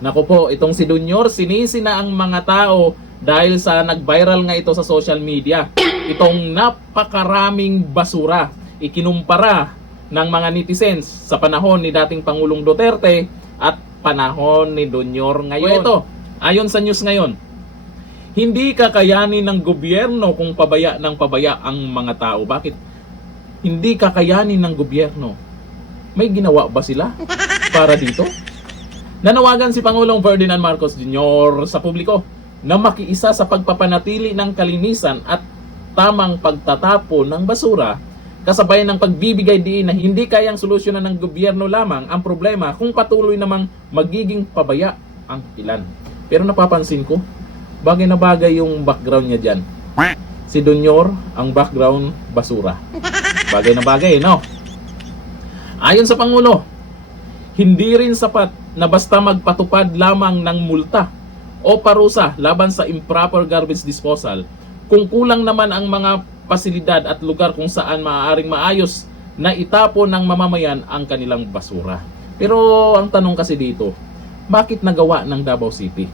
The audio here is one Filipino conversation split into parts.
Naku po, itong si Junior, sinisi na ang mga tao dahil sa nag-viral nga ito sa social media. Itong napakaraming basura, ikinumpara ng mga netizens sa panahon ni dating Pangulong Duterte at panahon ni Junior ngayon. Ito, ayon sa news ngayon, hindi kakayanin ng gobyerno kung pabaya ng pabaya ang mga tao. Bakit? Hindi kakayanin ng gobyerno. May ginawa ba sila para dito? Nanawagan si Pangulong Ferdinand Marcos Jr. sa publiko na makiisa sa pagpapanatili ng kalinisan at tamang pagtatapon ng basura, kasabay ng pagbibigay diin na hindi kayang solusyonan ng gobyerno lamang ang problema kung patuloy namang magiging pabaya ang ilan. Pero napapansin ko, bagay na bagay yung background niya dyan. Si Junior, ang background, basura. Bagay na bagay, no? Ayon sa Pangulo, hindi rin sapat na basta magpatupad lamang ng multa o parusa laban sa improper garbage disposal kung kulang naman ang mga pasilidad at lugar kung saan maaaring maayos na itapon ng mamamayan ang kanilang basura. Pero ang tanong kasi dito, bakit nagawa ng Davao City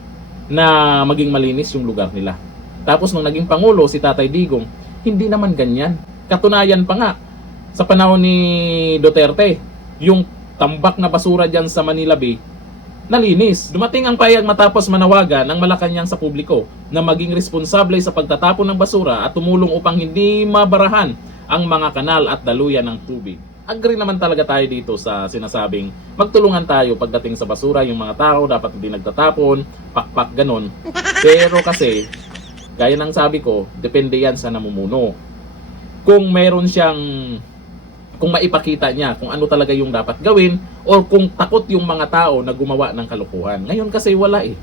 na maging malinis yung lugar nila? Tapos nung naging Pangulo si Tatay Digong, hindi naman ganyan. Katunayan pa nga, sa panahon ni Duterte, yung tambak na basura dyan sa Manila Bay, nalinis. Dumating ang payag matapos manawagan ng Malacanang sa publiko na maging responsable sa pagtatapon ng basura at tumulong upang hindi mabarahan ang mga kanal at daluyan ng tubig. Agree naman talaga tayo dito sa sinasabing magtulungan tayo pagdating sa basura. Yung mga tao dapat hindi nagtatapon, pakpak ganon. Pero kasi, gaya ng sabi ko, depende yan sa namumuno. Kung meron siyang, kung maipakita niya kung ano talaga yung dapat gawin, or kung takot yung mga tao na gumawa ng kalokohan. Ngayon kasi wala eh.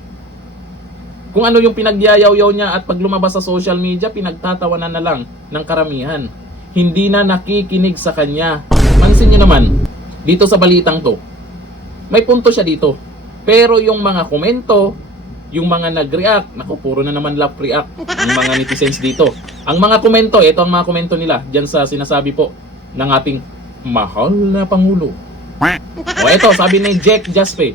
Kung ano yung pinagyayaw-yaw niya at pag lumabas sa social media, pinagtatawanan na lang ng karamihan. Hindi na nakikinig sa kanya. Pansin niyo naman, dito sa balitang to, may punto siya dito. Pero yung mga komento, yung mga nag-react, naku, puro na naman love react ang mga netizens dito. Ang mga komento, ito ang mga komento nila dyan sa sinasabi po ng ating mahal na Pangulo. O ito, sabi ni Jack Jaspe,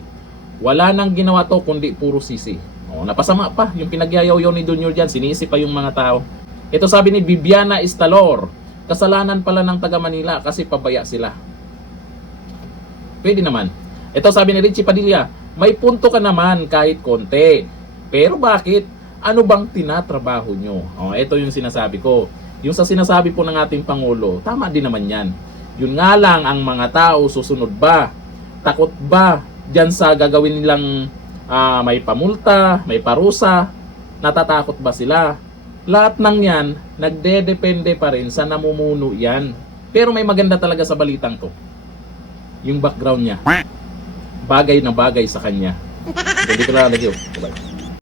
wala nang ginawa to kundi puro sisi. O, napasama pa yung pinagyayaw-yaw ni Junior dyan, sinisi pa yung mga tao. Ito sabi ni Bibiana Istalor, kasalanan pala ng taga Manila kasi pabaya sila. Pwede naman. Ito sabi ni Richie Padilla, may punto ka naman kahit konti. Pero bakit? Ano bang tinatrabaho nyo? O, ito yung sinasabi ko. Yung sa sinasabi po ng ating Pangulo, tama din naman yan. Yun nga lang, ang mga tao susunod ba? Takot ba dyan sa gagawin nilang may pamulta, may parusa? Natatakot ba sila? Lahat ng yan, nagdedepende pa rin sa namumuno yan. Pero may maganda talaga sa balitang to. Yung background niya. Bagay na bagay sa kanya. Hindi ko na lagyo. Bye.